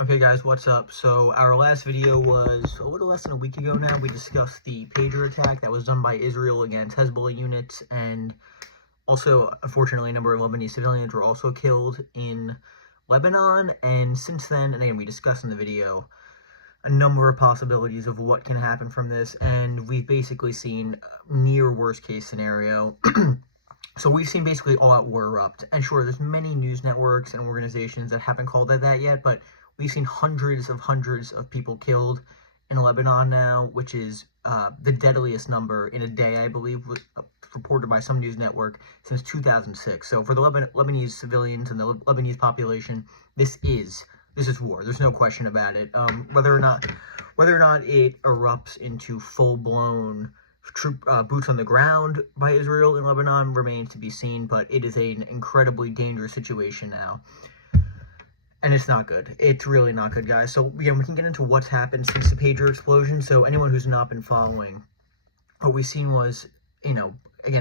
Okay guys, what's up? So our last video was a little less than a week ago now. We discussed the pager attack that was done by Israel against Hezbollah units, and also, unfortunately, a number of Lebanese civilians were also killed in Lebanon. And since then, and again, we discussed in the video a number of possibilities of what can happen from this, and we've basically seen near worst case scenario. So we've seen basically all-out war erupt, and sure, there's many news networks and organizations that haven't called it that yet, but we've seen hundreds of people killed in Lebanon now, which is the deadliest number in a day, I believe, was reported by some news network since 2006. So for the Lebanese civilians and the Lebanese population, this is war. There's no question about it. Whether or not it erupts into full-blown boots on the ground by Israel in Lebanon remains to be seen, but it is an incredibly dangerous situation now. And it's not good. It's really not good, guys. So, again, we can get into what's happened since the pager explosion. So, anyone who's not been following, what we've seen was, again,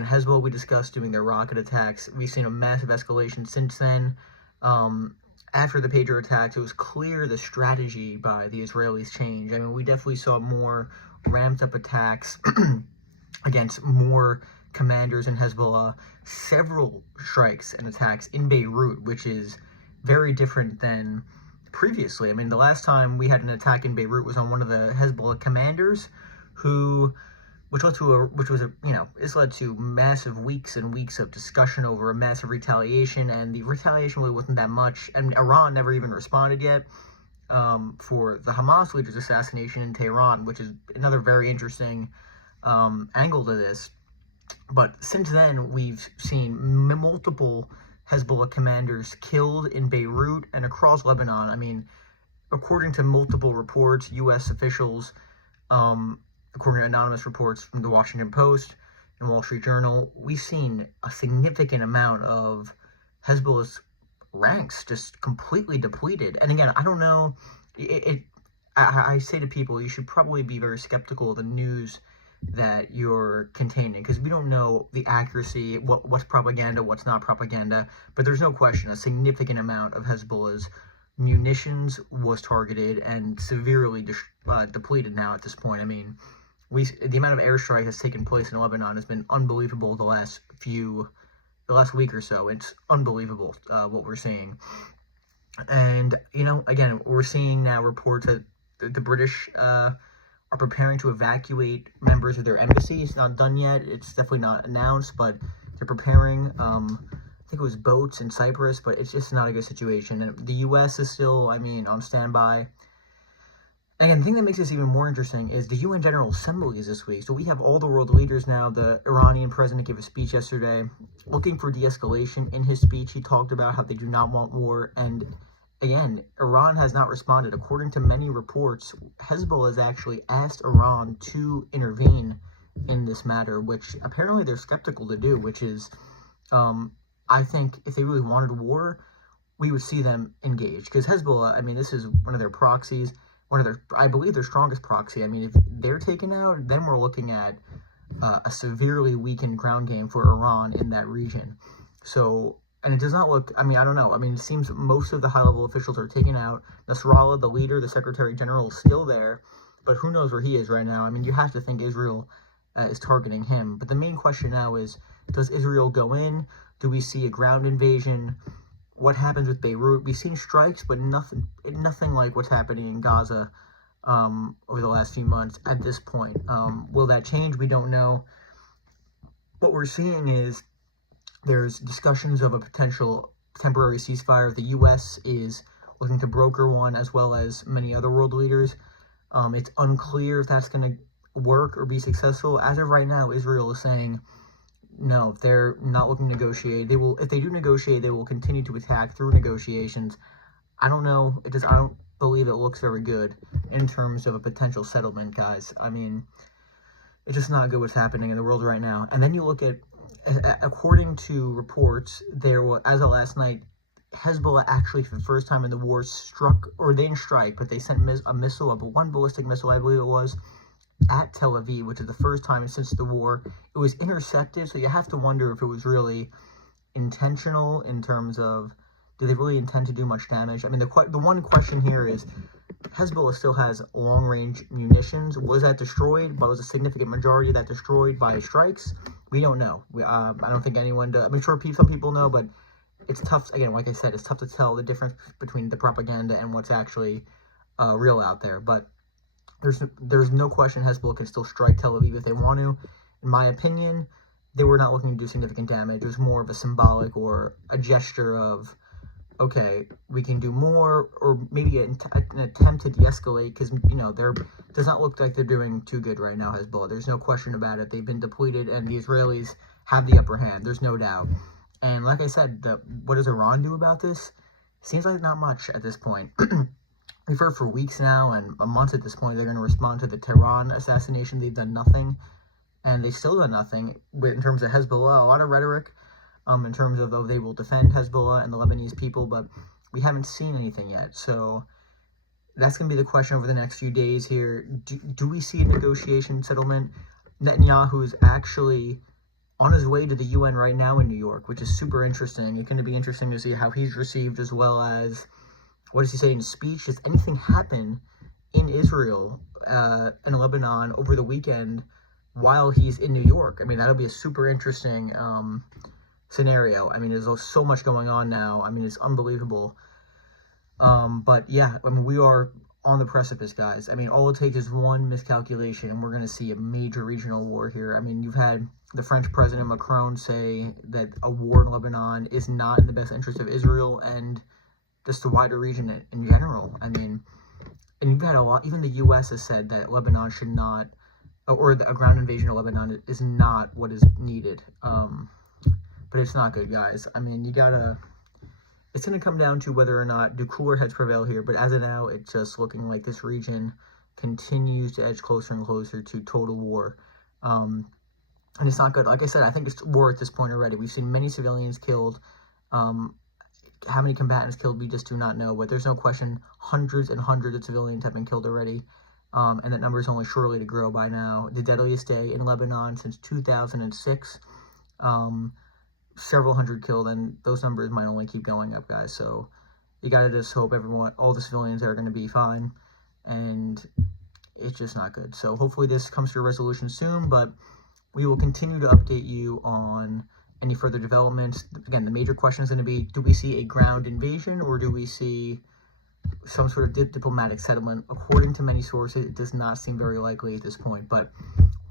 Hezbollah, we discussed doing their rocket attacks. We've seen a massive escalation since then. After the pager attacks, it was clear the strategy by the Israelis changed. I mean, we definitely saw more ramped-up attacks against more commanders in Hezbollah, several strikes and attacks in Beirut, which is very different than previously. I mean, the last time we had an attack in Beirut was on one of the Hezbollah commanders, which led to massive weeks and weeks of discussion over a massive retaliation, and the retaliation really wasn't that much, and Iran never even responded yet for the Hamas leader's assassination in Tehran, which is another very interesting angle to this. But since then, we've seen multiple Hezbollah commanders killed in Beirut and across Lebanon. I mean, according to multiple reports, U.S. officials, according to anonymous reports from the Washington Post and Wall Street Journal, we've seen a significant amount of Hezbollah's ranks just completely depleted. And again, I don't know, I say to people, you should probably be very skeptical of the news that you're containing, because we don't know the accuracy, what's propaganda, what's not propaganda, but there's no question a significant amount of Hezbollah's munitions was targeted and severely depleted now at this point. I mean, the amount of airstrike that's taken place in Lebanon has been unbelievable the last week or so. It's unbelievable what we're seeing. And, again, we're seeing now reports that the British are preparing to evacuate members of their embassy. It's not done yet. It's definitely not announced, but they're preparing. I think it was boats in Cyprus, but it's just not a good situation. And the U.S. is still, on standby. And the thing that makes this even more interesting is the UN General Assembly is this week. So we have all the world leaders now. The Iranian president gave a speech yesterday looking for de-escalation. In his speech, he talked about how they do not want war. And again, Iran has not responded. According to many reports, Hezbollah has actually asked Iran to intervene in this matter, which apparently they're skeptical to do, which is, I think if they really wanted war, we would see them engage. Because Hezbollah, this is one of their proxies, I believe their strongest proxy. If they're taken out, then we're looking at a severely weakened ground game for Iran in that region. So, and it does not look, I don't know. It seems most of the high-level officials are taken out. Nasrallah, the leader, the Secretary General, is still there, but who knows where he is right now. You have to think Israel is targeting him. But the main question now is, does Israel go in? Do we see a ground invasion? What happens with Beirut? We've seen strikes, but nothing like what's happening in Gaza over the last few months at this point. Will that change? We don't know. What we're seeing is there's discussions of a potential temporary ceasefire. The U.S. is looking to broker one, as well as many other world leaders. It's unclear if that's going to work or be successful. As of right now, Israel is saying no, they're not looking to negotiate. If they do negotiate, they will continue to attack through negotiations. I don't know. I don't believe it looks very good in terms of a potential settlement, guys. It's just not good what's happening in the world right now. And then you look at, according to reports, as of last night, Hezbollah actually, for the first time in the war, they didn't strike, but they sent one ballistic missile, I believe it was, at Tel Aviv, which is the first time since the war. It was intercepted, so you have to wonder if it was really intentional in terms of do they really intend to do much damage? I mean, the one question here is, Hezbollah still has long-range munitions. Was that destroyed? But was a significant majority of that destroyed by strikes? We don't know. I don't think anyone does. I'm sure some people know, but it's tough. Again, like I said, it's tough to tell the difference between the propaganda and what's actually real out there. But there's no question Hezbollah can still strike Tel Aviv if they want to. In my opinion, they were not looking to do significant damage. It was more of a symbolic or a gesture of, okay, we can do more, or maybe an attempt to de-escalate, because, you know, does not look like they're doing too good right now, Hezbollah. There's no question about it. They've been depleted, and the Israelis have the upper hand. There's no doubt. And like I said, what does Iran do about this? Seems like not much at this point. We've heard for weeks now, and a month at this point, they're going to respond to the Tehran assassination. They've done nothing, and they've still done nothing in terms of Hezbollah. A lot of rhetoric in terms of, they will defend Hezbollah and the Lebanese people, but we haven't seen anything yet. So that's going to be the question over the next few days here. Do we see a negotiation settlement? Netanyahu is actually on his way to the UN right now in New York, which is super interesting. It's going to be interesting to see how he's received, as well as what does he say in his speech. Does anything happen in Israel and Lebanon over the weekend while he's in New York? I mean, that'll be a super interesting scenario. I mean, there's so much going on now. I mean, it's unbelievable. But yeah, I mean, we are on the precipice, guys. I mean, all it takes is one miscalculation, and we're going to see a major regional war here. I mean, you've had the French President Macron say that a war in Lebanon is not in the best interest of Israel and just the wider region in general. I mean, and you've had a lot, even the U.S. has said that Lebanon should not, or a ground invasion of Lebanon is not what is needed. But it's not good, guys. I mean, it's going to come down to whether or not do cooler heads prevail here. But as of now, it's just looking like this region continues to edge closer and closer to total war. And it's not good. Like I said, I think it's war at this point already. We've seen many civilians killed. How many combatants killed, we just do not know. But there's no question hundreds and hundreds of civilians have been killed already. And that number is only surely to grow by now. The deadliest day in Lebanon since 2006. Several hundred killed, and those numbers might only keep going up, guys. So you gotta just hope all the civilians are going to be fine, and it's just not good. So hopefully this comes to a resolution soon, but we will continue to update you on any further developments. Again, the major question is going to be, do we see a ground invasion, or do we see some sort of diplomatic settlement? According to many sources, it does not seem very likely at this point, but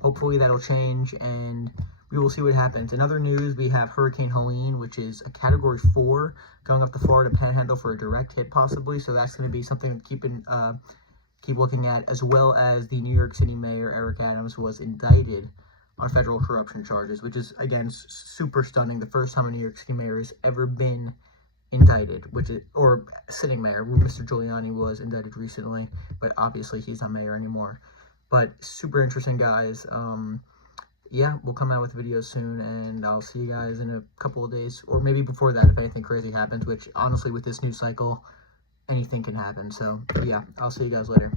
hopefully that'll change, and we will see what happens. In other news, we have Hurricane Helene, which is a Category 4, going up the Florida Panhandle for a direct hit, possibly. So that's going to be something to keep looking at, as well as the New York City Mayor, Eric Adams, was indicted on federal corruption charges, which is, again, super stunning. The first time a New York City mayor has ever been indicted, or sitting mayor. Mr. Giuliani was indicted recently, but obviously he's not mayor anymore. But super interesting, guys. Yeah, we'll come out with videos soon, and I'll see you guys in a couple of days, or maybe before that if anything crazy happens, which honestly with this news cycle, anything can happen. So yeah, I'll see you guys later.